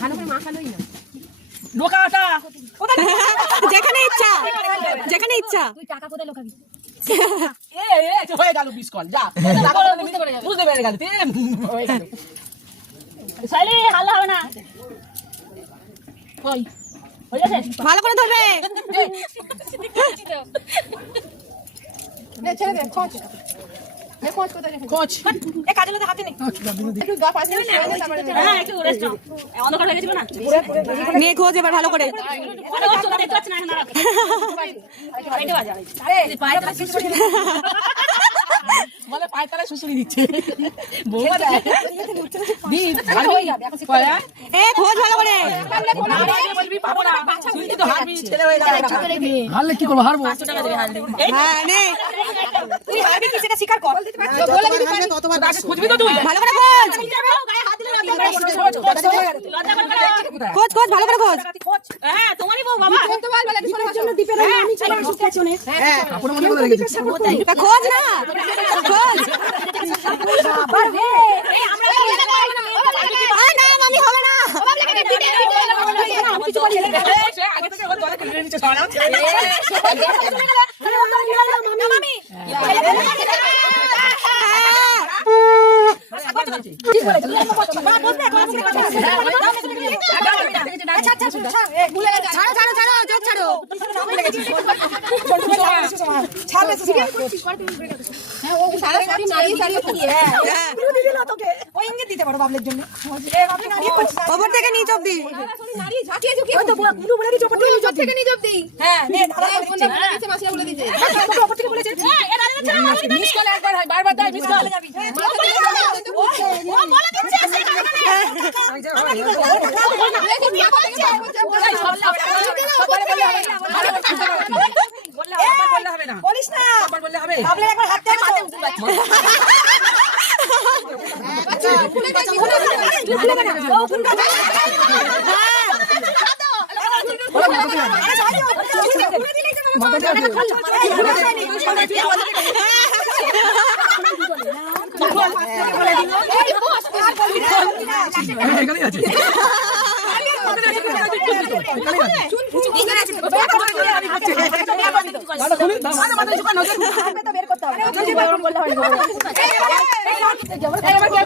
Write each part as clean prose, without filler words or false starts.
ভালো করে মাখালোই না লোকাটা যেখানে ইচ্ছা যেখানে ইচ্ছা তুই টাকা কোথায় লোকাবি হয়ে গেল 20 কল যা বুঝতে পেরে গেল হয়ে গেল শাইলি হাল্লা হবে না কই হয়ে গেছে ভালো করে ধরবে ছেড়ে দে খোঁজ খোঁজ কোথায় রেখে কোচ এ কাজের মধ্যে হাতে নেই একটু গা পাশে তারপরে হ্যাঁ একটু রেস্ট নাও অন্ধকার হয়ে গেছিল না নিয়ে খোঁজ এবার ভালো করে অনেক চোখে দেখতে পাচ্ছি না এখন আরে বাজা আরে পায়ে কাছে বলে পায়ে তারা শুশুরি দিচ্ছে বৌমা দি ভালো হয়ে যাবে এখন পায়া এ খোঁজ ভালো করে বলবি পাবো না তুই তো হারবি ছেলে হয়ে যাবে হারলে কি করব হারবো 500 টাকা দিয়ে হারলি হ্যাঁ নে তুই হারবি কি সেটা স্বীকার কর বলে দিবি পারি খুঁজবি তো তুই ভালো করে খোঁজ গায়ে হাত দিলে লজ্জা করে খোঁজ খোঁজ ভালো করে খোঁজ হ্যাঁ তোমারই বউ বাবা তো বল বলে কিছু জন্য দীপের আমি চলে আসছি পেছনে হ্যাঁ কাপড় মনে করে রেখেছিস তা খোঁজ না খোঁজ আবার রে এই আমরা আয় না মামি হবে না কিছু করি না আগে থেকে ওর দলে কিনে নিচ্ছে সরাও মামি ঠিক বলেছিস ভুলে গেছে ছাড়ো ছাড়ো ছাড়ো জোর ছাড়ো হ্যাঁ ও সারা সারি নাড়িয়ে সারিয়ে পড়িয়ে হ্যাঁ ও ইঙ্গিত দিতে পারো বাবলের জন্য ওপর থেকে নিচ অব্দি নাড়িয়ে ঝাঁকিয়ে ঝুঁকিয়ে তো গুরু বলে দিছো ওপর থেকে নিয়ে যাবি হ্যাঁ নে দাদা বন্ধু বলে দিছে মাসিয়া বলে দিছে ওপর থেকে বলেছে এ দাঁড়িয়ে ছিল মিস কল একবার হয় বারবার দাও মিস কল ও বলে দিচ্ছে সেই কারণে বললে হবে না বলিস না বললে হবে বাবলের একবার হাত দিয়ে মাথা উঠে এখানেই আছে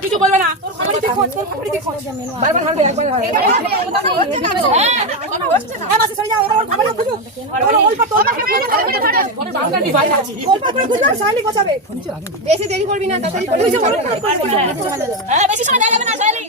কিছু বলবে না বারবার হারবে একবার হারবে বেশি দেরি করবি না তাড়াতাড়ি হ্যাঁ বেশি সময় দেওয়া যাবে না শাইলি